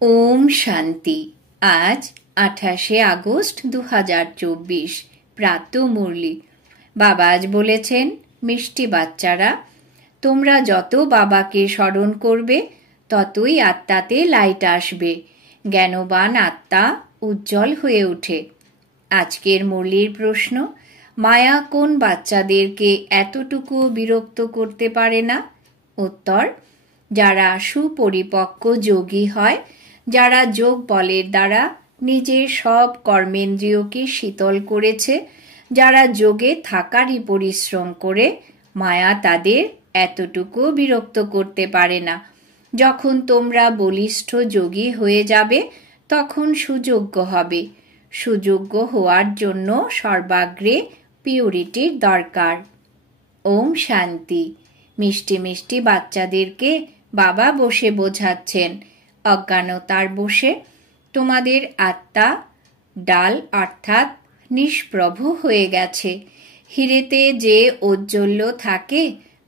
ওম শান্তি। আজ 28শে আগস্ট 2024 প্রাতঃ মুরলি। বাবা আজ বলেছেন, মিষ্টি বাচ্চারা, তোমরা যত বাবাকে স্মরণ করবে ততই আত্মাতে লাইট আসবে, জ্ঞানবান আত্মা উজ্জ্বল হয়ে ওঠে। আজকের মুরলির প্রশ্ন, মায়া কোন বাচ্চাদেরকে এতটুকু বিরক্ত করতে পারে না? উত্তর, যারা সুপরিপক্ক যোগী হয়, যারা যোগ বলের দ্বারা নিজের সব কর্মেন্দ্রিয়কে শীতল করেছে, যারা যোগে থাকারই পরিশ্রম করে, মায়া তাদের এতটুকু বিরক্ত করতে পারে না। যখন তোমরা বলিষ্ঠ যোগী হয়ে যাবে তখন সুযোগ্য হবে। সুযোগ্য হওয়ার জন্য সর্বাগ্রে পিউরিটির দরকার। ওম শান্তি। মিষ্টি মিষ্টি বাচ্চাদেরকে বাবা বসে বোঝাচ্ছেন, অজ্ঞানতার বসে তোমাদের আত্মা ডাল অর্থাৎ নিষ্প্রভ হয়ে গেছে। হিরেতে যে ঔজ্জ্বল্য থাকে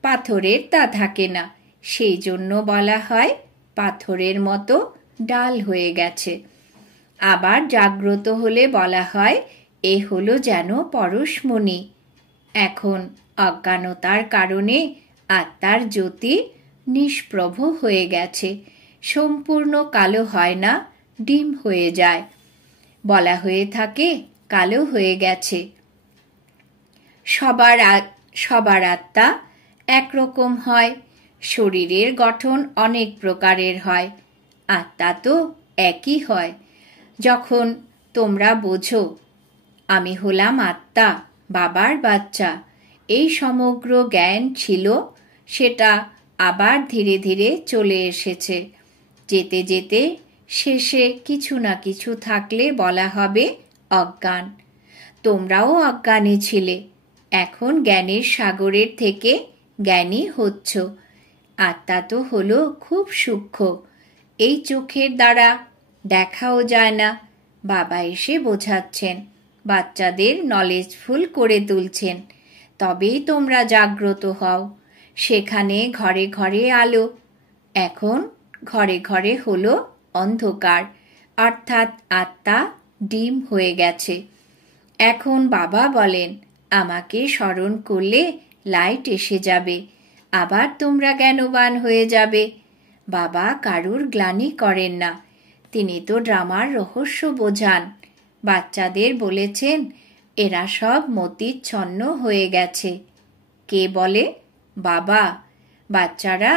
পাথরের তা থাকে না, সেই জন্য বলা হয় পাথরের মতো ডাল হয়ে গেছে। আবার জাগ্রত হলে বলা হয় এ হলো যেন পরশমণি। এখন অজ্ঞানতার কারণে আত্মার জ্যোতি নিষ্প্রভ হয়ে গেছে, সম্পূর্ণ কালো হয় না, ডিম হয়ে যায়। বলা হয়ে থাকে কালো হয়ে গেছে। সবার আত্মা একরকম হয়, শরীরের গঠন অনেক প্রকারের হয়, আত্মা তো একই হয়। যখন তোমরা বোঝো আমি হলাম আত্মা, বাবার বাচ্চা, এই সমগ্র জ্ঞান ছিল, সেটা আবার ধীরে ধীরে চলে এসেছে। যেতে যেতে শেষে কিছু না কিছু থাকলে বলা হবে অজ্ঞান। তোমরাও অজ্ঞানী ছিলে, এখন জ্ঞানের সাগরের থেকে জ্ঞানী হচ্ছ। আত্মা তো হলো খুব সূক্ষ্ম, এই চোখের দ্বারা দেখাও যায় না। বাবা এসে বোঝাচ্ছেন, বাচ্চাদের নলেজফুল করে তুলছেন, তবেই তোমরা জাগ্রত হও। সেখানে ঘরে ঘরে আলো, এখন ঘরে ঘরে হলো অন্ধকার, অর্থাৎ আত্মা ডিম হয়ে গেছে। এখন বাবা বলেন, আমাকে স্মরণ করলে লাইট এসে যাবে, আবার তোমরা জ্ঞানবান হয়ে যাবে। বাবা কারুর গ্লানি করেন না, তিনি তো ড্রামার রহস্য বোঝান। বাচ্চাদের বলেছেন এরা সব মতিচ্ছন্ন হয়ে গেছে। কে বলে? বাবা। বাচ্চারা,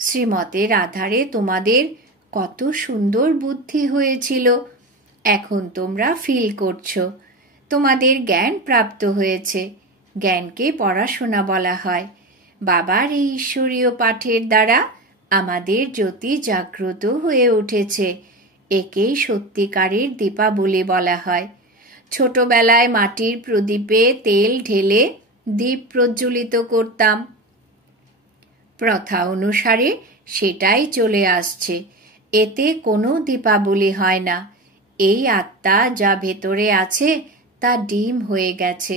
শ্রীমতের আধারে তোমাদের কত সুন্দর বুদ্ধি হয়েছিল, এখন তোমরা ফিল করছো তোমাদের জ্ঞান প্রাপ্ত হয়েছে। জ্ঞানকে পড়াশোনা বলা হয়। বাবার এই ঈশ্বরীয় পাঠের দ্বারা আমাদের জ্যোতি জাগ্রত হয়ে উঠেছে। একেই সত্যিকারের দীপাবলি বলা হয়। ছোটবেলায় মাটির প্রদীপে তেল ঢেলে দীপ প্রজ্বলিত করতাম, প্রথা অনুসারে সেটাই চলে আসছে। এতে কোনো দীপাবলি হয় না। এই আত্মা যা ভেতরে আছে তা ডিম হয়ে গেছে।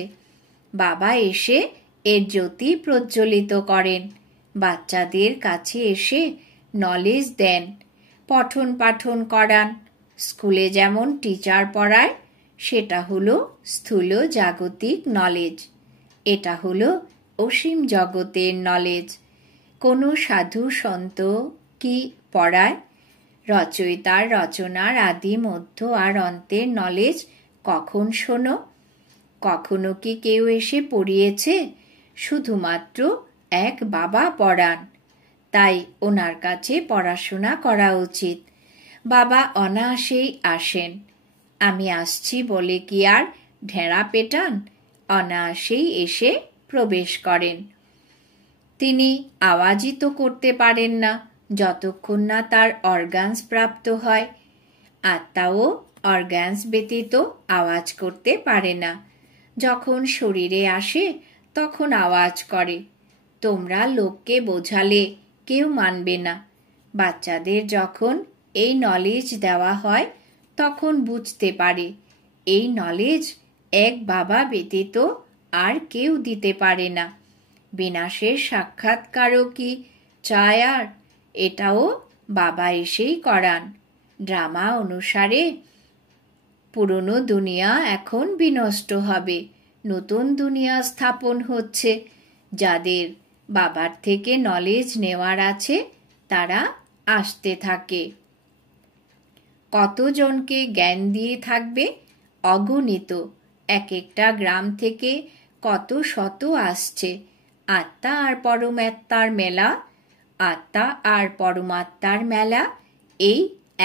বাবা এসে এর জ্যোতি প্রজ্বলিত করেন, বাচ্চাদের কাছে এসে নলেজ দেন, পঠন পাঠন করান। স্কুলে যেমন টিচার পড়ায়, সেটা হলো স্থূল জাগতিক নলেজ, এটা হলো অসীম জগতের নলেজ। কোনো সাধু সন্ত কি পড়ায়? রচয়িতার রচনার আদি মধ্য আর অন্তের নলেজ কখন শোনো? কখনো কি কেউ এসে পড়িয়েছে? শুধুমাত্র এক বাবা পড়ান, তাই ওনার কাছে পড়াশোনা করা উচিত। বাবা অনায়াসেই আসেন। আমি আসছি বলে কি আর ঢেঁড়া পেটান? অনায়াসেই এসে প্রবেশ করেন। তিনি আওয়াজই তো করতে পারেন না যতক্ষণ না তার অর্গানস প্রাপ্ত হয়। আত্মাও অর্গানস ব্যতীত আওয়াজ করতে পারে না। যখন শরীরে আসে তখন আওয়াজ করে। তোমরা লোককে বোঝালে কেউ মানবে না। বাচ্চাদের যখন এই নলেজ দেওয়া হয় তখন বুঝতে পারে এই নলেজ এক বাবা ব্যতীত আর কেউ দিতে পারে না। বিনাশের সাক্ষাৎকারও কি চায় আর? এটাও বাবা এসেই করান। ড্রামা অনুসারে পুরনো দুনিয়া এখন বিনষ্ট হবে, নতুন দুনিয়া স্থাপন হচ্ছে। যাদের বাবার থেকে নলেজ নেওয়ার আছে তারা আসতে থাকে। কতজনকে জ্ঞান দিয়ে থাকবে? অগণিত। এক একটা গ্রাম থেকে কত শত আসছে। আত্মা আর পরমাত্মার মেলা, আত্মা আর পরমাত্মার মেলা এই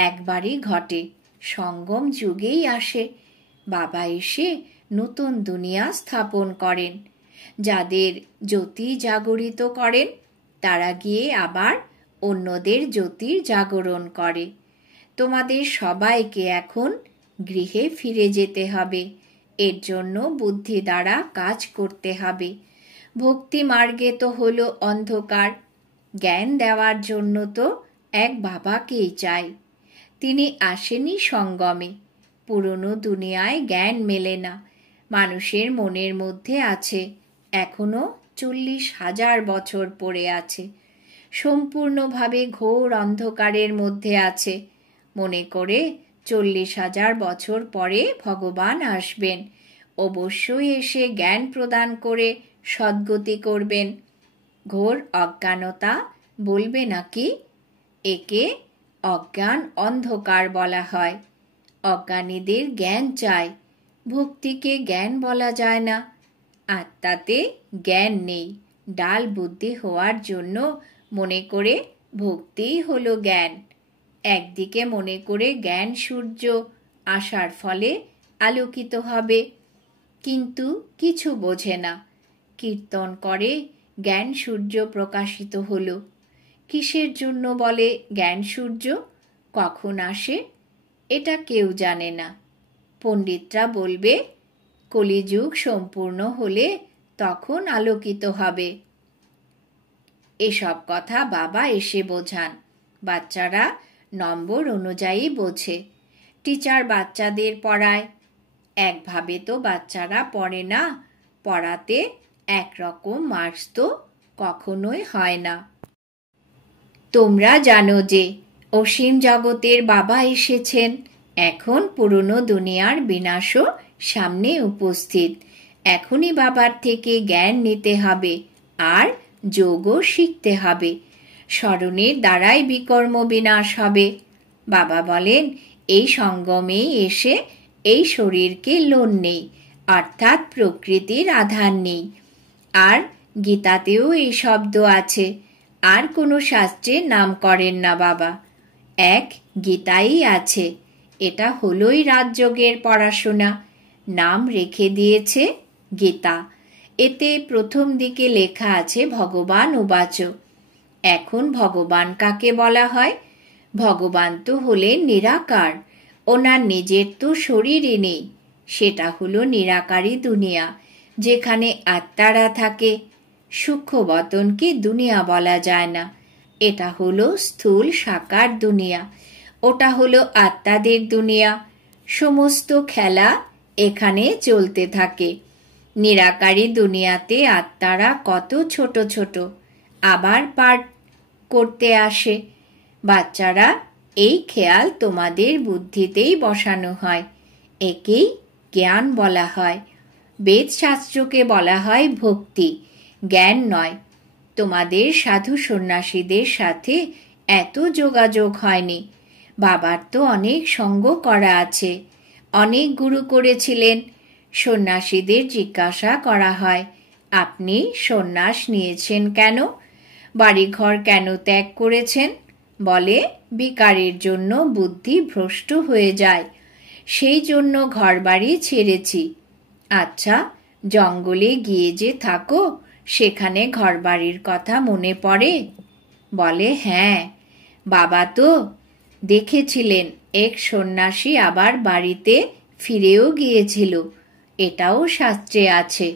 একবারই ঘটে, সঙ্গম যুগেই আসে। বাবা এসে নতুন দুনিয়া স্থাপন করেন। যাদের জ্যোতি জাগরিত করেন তারা গিয়ে আবার অন্যদের জ্যোতির জাগরণ করে। তোমাদের সবাইকে এখন গৃহে ফিরে যেতে হবে। এর জন্য বুদ্ধি দ্বারা কাজ করতে হবে। ভক্তি মার্গে তো হলো অন্ধকার, জ্ঞান দেওয়ার জন্য তো এক বাবাকেই চাই। তিনি আসেনি সঙ্গমে। পুরনো দুনিয়ায় জ্ঞান মেলে না। মানুষের মনের মধ্যে আছে, এখনো 40,000 বছর পড়ে আছে, সম্পূর্ণভাবে ঘোর অন্ধকারের মধ্যে আছে। মনে করে 40,000 বছর পরে ভগবান আসবেন, অবশ্যই এসে জ্ঞান প্রদান করে সদ্গতি করবেন। ঘোর অজ্ঞানতা বলবে নাকি? একে অজ্ঞান অন্ধকার বলা হয়। অজ্ঞানীদের জ্ঞান চাই, ভক্তিকে জ্ঞান বলা যায় না। আত্মাতে জ্ঞান নেই, ডাল বুদ্ধি হওয়ার জন্য মনে করে ভক্তিই হলো জ্ঞান। একদিকে মনে করে জ্ঞান সূর্য আসার ফলে আলোকিত হবে, কিন্তু কিছু বোঝে না। কীর্তন করে জ্ঞান সূর্য প্রকাশিত হলো। কিসের জন্য বলে জ্ঞান সূর্য? কখন আসে এটা কেউ জানে না। পণ্ডিতরা বলবে কলিযুগ সম্পূর্ণ হলে তখন আলোকিত হবে। এসব কথা বাবা এসে বোঝান। বাচ্চারা নম্বর অনুযায়ী বোঝে। টিচার বাচ্চাদের পড়ায়। একভাবে তো বাচ্চারা পড়ে না, পড়াতে একরকম মার্কস তো কখনোই হয় না। তোমরা জানো যে অসীম জগতের বাবা এসেছেন। এখন পুরনো দুনিয়ার বিনাশও সামনে উপস্থিত। এখনই বাবার থেকে জ্ঞান নিতে হবে আর যোগও শিখতে হবে। স্মরণের দ্বারাই বিকর্ম বিনাশ হবে। বাবা বলেন এই সঙ্গমেই এসে এই শরীরকে লোন নেই, অর্থাৎ প্রকৃতির আধার নেই। আর গীতাতেও এই শব্দ আছে। আর কোনো শাস্ত্রের নাম করেন না বাবা, এক গীতাই আছে। এটা হলোই রাজযোগের পড়াশোনা, নাম রেখে দিয়েছে গীতা। এতে প্রথম দিকে লেখা আছে ভগবান উবাচ। এখন ভগবান কাকে বলা হয়? ভগবান তো হলেন নিরাকার, ওনার নিজের তো শরীরই নেই। সেটা হলো নিরাকারী দুনিয়া, যেখানে আত্মারা থাকে। সূক্ষ্মবতনকে দুনিয়া বলা যায় না। এটা হলো স্থূল সাকার দুনিয়া, ওটা হলো আত্মাদের দুনিয়া। সমস্ত খেলা এখানে চলতে থাকে। নিরাকারী দুনিয়াতে আত্মারা কত ছোট ছোট, আবার পাঠ করতে আসে। বাচ্চারা এই খেয়াল তোমাদের বুদ্ধিতেই বসানো হয়। একেই জ্ঞান বলা হয়। বেদশাস্ত্রকে বলা হয় ভক্তি, জ্ঞান নয়। তোমাদের সাধু সন্ন্যাসীদের সাথে এত যোগাযোগ হয়নি। বাবার তো অনেক সঙ্গ করা আছে, অনেক গুরু করেছিলেন। সন্ন্যাসীদের জিজ্ঞাসা করা হয়, আপনি সন্ন্যাস নিয়েছেন কেন? বাড়িঘর কেন ত্যাগ করেছেন? বলে বিকারের জন্য বুদ্ধি ভ্রষ্ট হয়ে যায়, সেই জন্য ঘরবাড়ি ছেড়েছি। আচ্ছা, জঙ্গলে গিয়ে যে থাকো, সেখানে ঘরবাড়ির কথা মনে পড়ে? বলে হ্যাঁ। বাবা তো দেখেছিলেন এক সন্ন্যাসী আবার বাড়িতে ফিরেও গিয়েছিল, এটাও শাস্ত্রে আছে।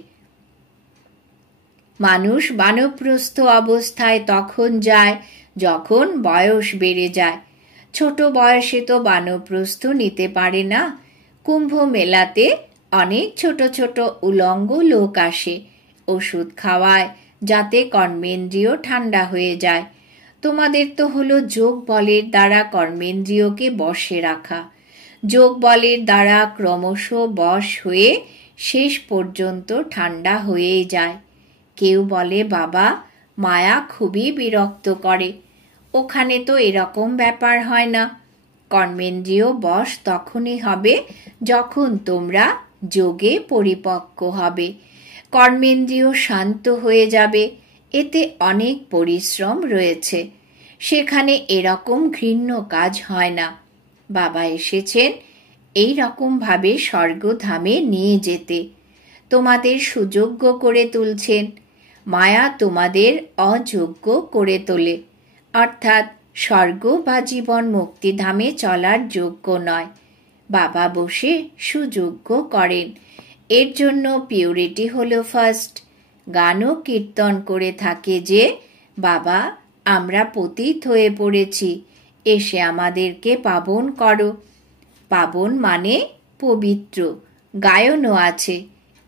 মানুষ বানপ্রস্থ অবস্থায় তখন যায় যখন বয়স বেড়ে যায়। ছোট বয়সে তো বানপ্রস্থ নিতে পারে না। কুম্ভ মেলাতে অনেক ছোট ছোট উলঙ্গ লোক আসে, ওষুধ খাওয়ায় যাতে কর্মেন্দ্রিয় ঠান্ডা হয়ে যায়। তোমাদের তো হলো যোগ বলের দ্বারা কর্মেন্দ্রিয়কে বশে রাখা। যোগ বলের দ্বারা ক্রমশ বশ হয়ে শেষ পর্যন্ত ঠান্ডা হয়েই যায়। কেউ বলে বাবা মায়া খুবই বিরক্ত করে। ওখানে তো এরকম ব্যাপার হয় না। কর্মেন্দ্রিয় বশ তখনই হবে যখন তোমরা যোগে পরিপক্ক হবে। কর্মেন্দ্রিয় শান্ত হয়ে যাবে। এতে অনেক পরিশ্রম রয়েছে। সেখানে এরকম ঘৃণ্য কাজ হয় না। বাবা এসেছেন এই রকমভাবে স্বর্গধামে নিয়ে যেতে। তোমাদের সুযোগ্য করে তুলছেন। মায়া তোমাদের অযোগ্য করে তোলে, অর্থাৎ স্বর্গ বা জীবন মুক্তিধামে চলার যোগ্য নয়। বাবা বসে সুযোগ্য করেন। এর জন্য পিউরিটি হলো ফার্স্ট। গানও কীর্তন করে থাকে যে বাবা আমরা পতিত হয়ে পড়েছি, এসে আমাদেরকে পাবন করো। পাবন মানে পবিত্র। গায়নও আছে,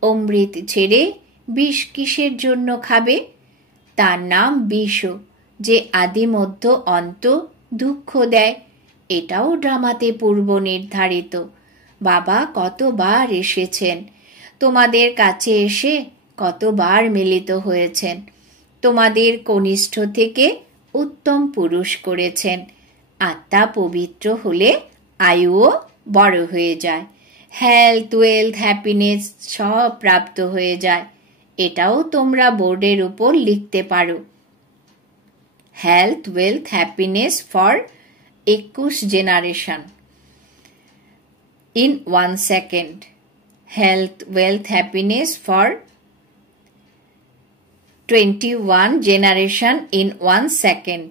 অমৃত ছেড়ে বিষ কিসের জন্য খাবে? তার নাম বিষ, যে আদি মধ্য অন্ত দুঃখ দেয়। এটাও ড্রামাতে পূর্ব নির্ধারিত। বাবা কতবার এসেছেন, তোমাদের কাছে এসে কতবার মিলিত হয়েছেন। তোমাদের কনিষ্ঠ থেকে উত্তম পুরুষ করেছেন। আত্মা পবিত্র হলে আয়ুও বড় হয়ে যায়। হেলথ, ওয়েলথ, হ্যাপিনেস সব প্রাপ্ত হয়ে যায়। এটাও তোমরা বোর্ডের উপর লিখতে পারো। Health, wealth, happiness for 21 generation in 1 second. Health, wealth, happiness for 21 generation in 1 second.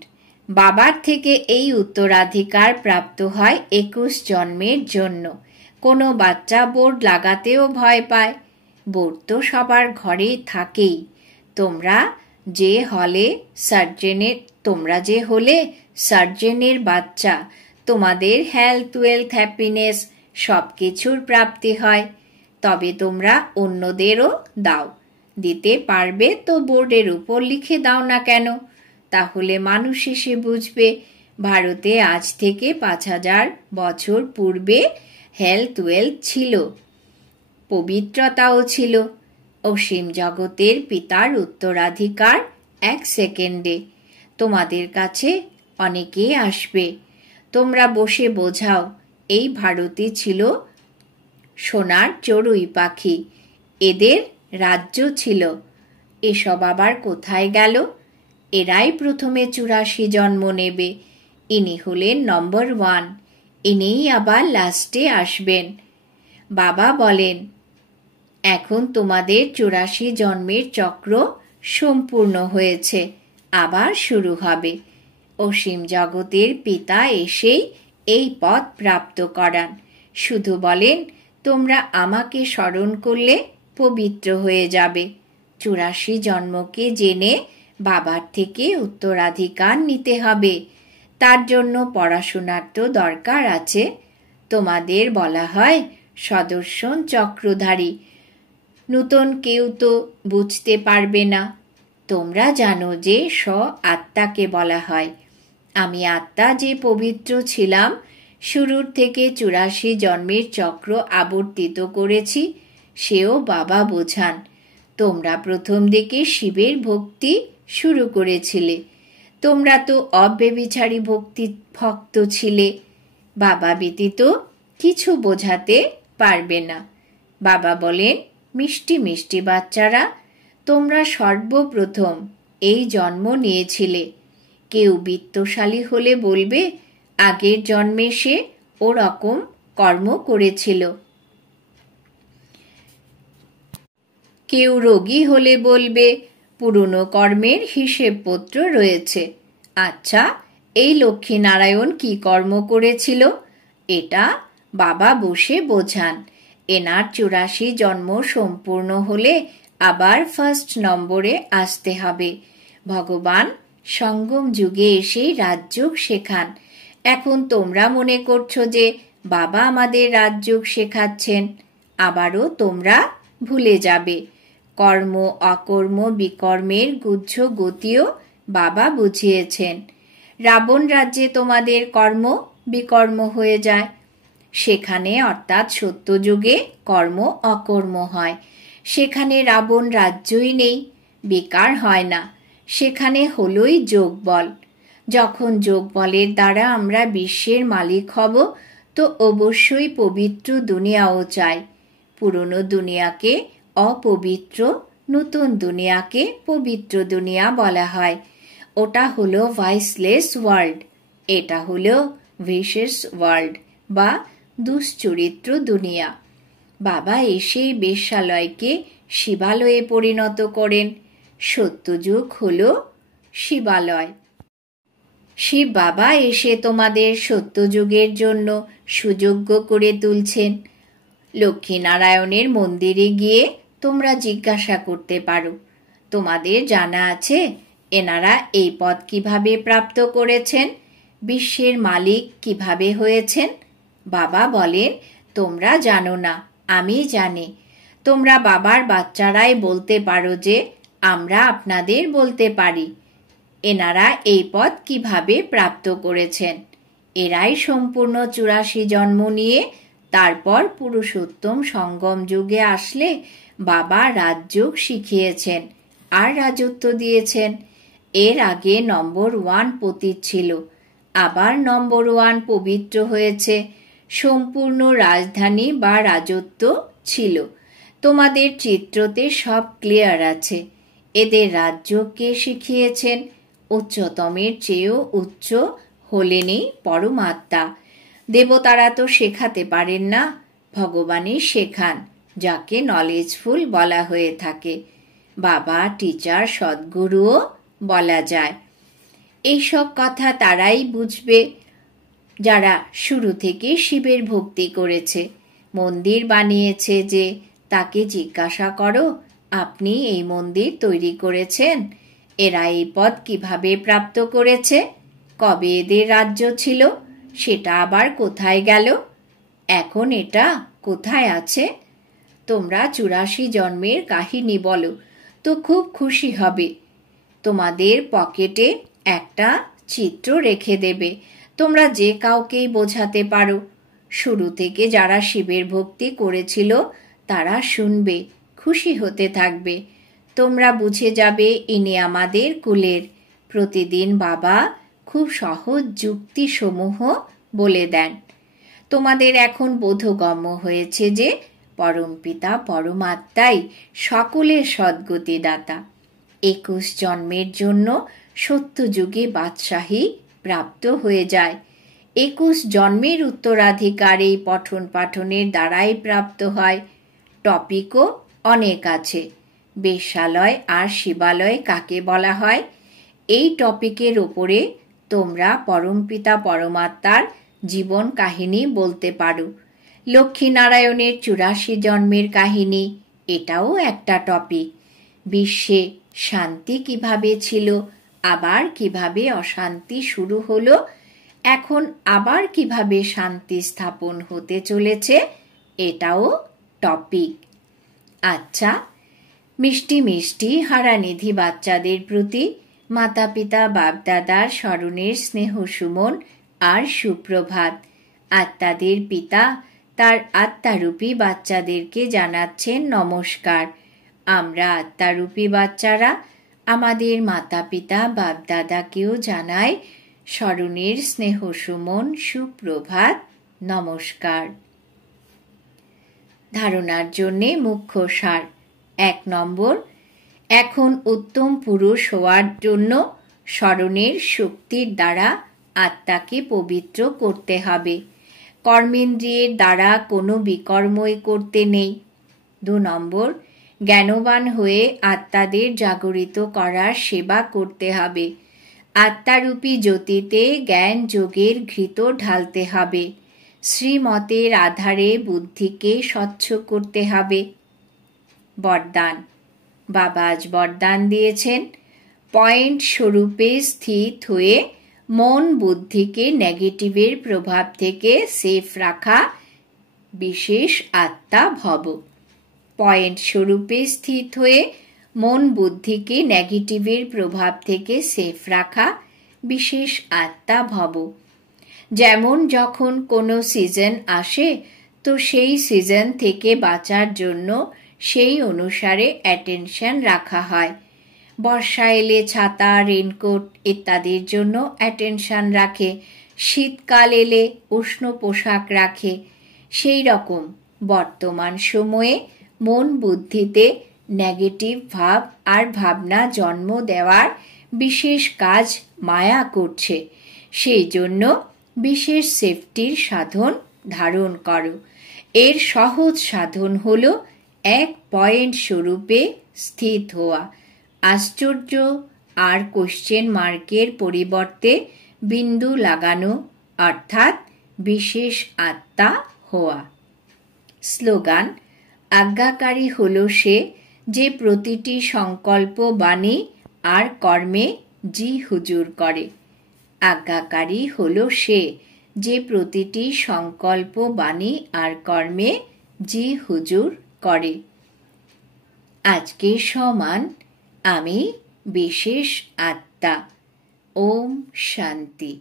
বাবার থেকে এই উত্তরাধিকার প্রাপ্ত হয় 21 জন্মের জন্য। কোনো বাচ্চা বোর্ড লাগাতেও ভয় পায়। বোর্ড তো সবার ঘরে থাকেই। তোমরা যে হলে সার্জেনের বাচ্চা, তোমাদের হেলথ, ওয়েলথ, হ্যাপিনেস সব কিছুর প্রাপ্তি হয়। তবে তোমরা অন্যদেরও দাও। দিতে পারবে তো বোর্ডের উপর লিখে দাও না কেন? তাহলে মানুষ এসে বুঝবে ভারতে আজ থেকে 5000 বছর পূর্বে হেলথ, ওয়েলথ ছিল, পবিত্রতাও ছিল। অসীম জগতের পিতার উত্তরাধিকার 1 সেকেন্ডে। তোমাদের কাছে অনেকেই আসবে। তোমরা বসে বোঝাও এই ভারতে ছিল সোনার চড়ুই পাখি, এদের রাজ্য ছিল। এসব আবার কোথায় গেল? এরাই প্রথমে 84 জন্ম নেবে। ইনি হলেন নম্বর 1। ইনিই আবার লাস্টে আসবেন। বাবা বলেন এখন তোমাদের 84 জন্মের চক্র সম্পূর্ণ হয়েছে, আবার শুরু হবে। অসীম জগতের পিতা এসেই এই পথ প্রাপ্ত করান। শুধু বলেন তোমরা আমাকে স্মরণ করলে পবিত্র হয়ে যাবে। 84 জন্মকে জেনে বাবার থেকে উত্তরাধিকার নিতে হবে। তার জন্য পড়াশোনার তো দরকার আছে। তোমাদের বলা হয় সদর্শন চক্রধারী। নূতন কেউ তো বুঝতে পারবে না। তোমরা জানো যে আত্মাকে বলা হয়। আমি আত্মা যে পবিত্র ছিলাম, শুরুর থেকে 84 জন্মের চক্র আবর্তিত করেছি, সেও বাবা বোঝান। তোমরা প্রথম দিকে শিবের ভক্তি শুরু করেছিলে। তোমরা তো অব্যভিচারী ভক্ত ছিলে। বাবা ব্যতীত কিছু বোঝাতে পারবে না। বাবা বলেন মিষ্টি মিষ্টি বাচ্চারা, তোমরা সর্বপ্রথম এই জন্ম নিয়েছিলে। কেউ বিত্তশালী হলে বলবে আগের জন্মে সে ওরকম কর্ম করেছিল। কেউ রোগী হলে বলবে পুরনো কর্মের হিসেবপত্র রয়েছে। আচ্ছা, এই লক্ষ্মীনারায়ণ কি কর্ম করেছিল? এটা বাবা বসে বোঝান। এনার 84 জন্ম সম্পূর্ণ হলে আবার ফার্স্ট নম্বরে আসতে হবে। ভগবান সঙ্গম যুগে এসে রাজযোগ শেখান। এখন তোমরা মনে করছো যে বাবা আমাদের রাজযোগ শেখাচ্ছেন। আবারও তোমরা ভুলে যাবে। কর্ম, অকর্ম, বিকর্মের গুহ্য গতিও বাবা বুঝিয়েছেন। রাবণ রাজ্যে তোমাদের কর্ম বিকর্ম হয়ে যায়। সেখানে অর্থাৎ সত্যযুগে কর্ম অকর্ম হয়। সেখানে রাবণ রাজ্যই নেই, বেকার হয় না। সেখানে হলোই যোগবল। যখন যোগবলের দ্বারা আমরা বিশ্বের মালিক হব, তো অবশ্যই পবিত্র দুনিয়াও চাই। পুরনো দুনিয়াকে অপবিত্র, নতুন দুনিয়াকে পবিত্র দুনিয়া বলা হয়। ওটা হলো ভাইসলেস ওয়ার্ল্ড, এটা হলো ভিশাস ওয়ার্ল্ড বা দুশ্চরিত্র দুনিয়া। বাবা এসেই বেশ্যালয়কে শিবালয়ে পরিণত করেন। সত্যযুগ হলো শিবালয়। শিব বাবা এসে তোমাদের সত্যযুগের জন্য সুযোগ্য করে তুলছেন। লক্ষ্মীনারায়ণের মন্দিরে গিয়ে তোমরা জিজ্ঞাসা করতে পারো, তোমাদের জানা আছে এনারা এই পদ কিভাবে প্রাপ্ত করেছেন, বিশ্বের মালিক কিভাবে হয়েছেন? বাবা বলেন, তোমরা জানো না, আমি জানি। তোমরা বাবার বাচ্চারাই বলতে পারো যে আমরা আপনাদের বলতে পারি এনারা এই পদ কিভাবে প্রাপ্ত করেছেন। এরাই সম্পূর্ণ 84 জন্ম নিয়ে তারপর পুরুষোত্তম সঙ্গম যুগে আসলে বাবা রাজযোগ শিখিয়েছেন আর রাজত্ব দিয়েছেন। এর আগে নম্বর 1 পতিত ছিল, আবার নম্বর 1 পবিত্র হয়েছে। সম্পূর্ণ রাজধানী বা রাজত্ব ছিল। তোমাদের চিত্রতে সব ক্লিয়ার আছে। এদের রাজযোগ কে শিখিয়েছেন? উচ্চতমের চেয়েও উচ্চ হলেনই পরমাত্মা। দেবতারা তো শেখাতে পারেন না, ভগবানই শেখান, যাকে নলেজফুল বলা হয়ে থাকে। বাবা টিচার সদ্গুরুও বলা যায়। এইসব কথা তারাই বুঝবে যারা শুরু থেকে শিবের ভক্তি করেছে, মন্দির বানিয়েছে। যে তাকে জিজ্ঞাসা করো, আপনি এই মন্দির তৈরি করেছেন, এরা এই পদ কিভাবে প্রাপ্ত করেছে, কবে এদের রাজ্য ছিল, সেটা আবার কোথায় গেল, এখন এটা কোথায় আছে? তোমরা 84 জন্মের কাহিনী বলো তো খুব খুশি হবে। তোমাদের পকেটে একটা চিত্র রেখে দেবে, তোমরা যে কাউকেই বোঝাতে পারো। শুরু থেকে যারা শিবের ভক্তি করেছিল তারা শুনবে, খুশি হতে থাকবে। তোমরা বুঝে যাবে ইনি আমাদের কুলের। প্রতিদিন বাবা খুব সহজ যুক্তিসমূহ বলে দেন। তোমাদের এখন বোধগম্য হয়েছে যে পরমপিতা পরমাত্মাই সকলের সদ্গতিদাতা। 21 জন্মের জন্য সত্যযুগে বাদশাহী প্রাপ্ত হয়ে যায়। 21 জন্মের উত্তরাধিকার এই পঠন পাঠনের দ্বারাই প্রাপ্ত হয়। টপিকও অনেক আছে। বেশ্যালয় আর শিবালয় কাকে বলা হয়, এই টপিকের ওপরে তোমরা পরমপিতা পরমাত্মার জীবন কাহিনী বলতে পারো। লক্ষ্মীনারায়ণের 84 জন্মের কাহিনী, এটাও একটা টপিক। বিশ্বে শান্তি কিভাবে ছিল, আবার কিভাবে অশান্তি শুরু হলো, এখন আবার কিভাবে শান্তি স্থাপন হতে চলেছে, এটাও টপিক। আচ্ছা, মিষ্টি মিষ্টি হারানিধি বাচ্চাদের প্রতি মাতা পিতা বাপদাদার স্মরণের স্নেহ সুমন আর সুপ্রভাত। আত্মাদের পিতা তার আত্মারূপী বাচ্চাদেরকে জানাচ্ছেন নমস্কার। আমরা আত্মারূপী বাচ্চারা আমাদের মাতা পিতা বাপদাদাকেও জানাই স্মরণের স্নেহ সুমন সুপ্রভাত, নমস্কার। ধারণার জন্যে মুখ্য সার। 1 নম্বর, এখন উত্তম পুরুষ হওয়ার জন্য স্মরণের শক্তির দ্বারা আত্মাকে পবিত্র করতে হবে। কর্মেন্দ্রিয়ের দ্বারা কোনো বিকর্মই করতে নেই। 2 নম্বর, জ্ঞানবান হয়ে আত্মাদের জাগরিত করার সেবা করতে হবে। আত্মারূপী জ্যোতিতে জ্ঞান যোগের ঘৃত ঢালতে হবে। শ্রীমতের আধারে বুদ্ধিকে স্বচ্ছ করতে হবে। বরদান। বাবা আজ বরদান দিয়েছেন, পয়েন্ট স্বরূপে স্থিত হয়ে মন বুদ্ধিকে নেগেটিভের প্রভাব থেকে সেফ রাখা বিশেষ আত্মা ভব। পয়েন্ট স্বরূপে স্থিত হয়ে মন বুদ্ধিকে নেগেটিভের প্রভাব থেকে সেফ রাখা বিশেষ আত্মা ভব। যেমন যখন কোনো সিজন আসে তো সেই সিজন থেকে বাঁচার জন্য সেই অনুসারে অ্যাটেনশন রাখা হয়। বর্ষা এলে ছাতা, রেনকোট ইত্যাদির জন্য অ্যাটেনশন রাখে, শীতকাল এলে উষ্ণ পোশাক রাখে। সেই রকম বর্তমান সময়ে মন বুদ্ধিতে নেগেটিভ ভাব আর ভাবনা জন্ম দেওয়ার বিশেষ কাজ মায়া করছে। সেই জন্য বিশেষ সেফটির সাধন ধারণ করো। এর সহজ সাধন হলো এক পয়েন্ট স্বরূপে স্থিত হওয়া, আশ্চর্য আর কোশ্চেন মার্কের পরিবর্তে বিন্দু লাগানো, অর্থাৎ বিশেষ আত্মা হওয়া। স্লোগান: আজ্ঞাকারী হলো সে যে প্রতিটি সংকল্প, বাণী আর কর্মে জি হুজুর করে। আজ্ঞাকারী হলো সে যে প্রতিটি সংকল্প, বাণী আর কর্মে জি হুজুর করে। আজকে সমান আমি বিশেষ আত্মা। ওম শান্তি।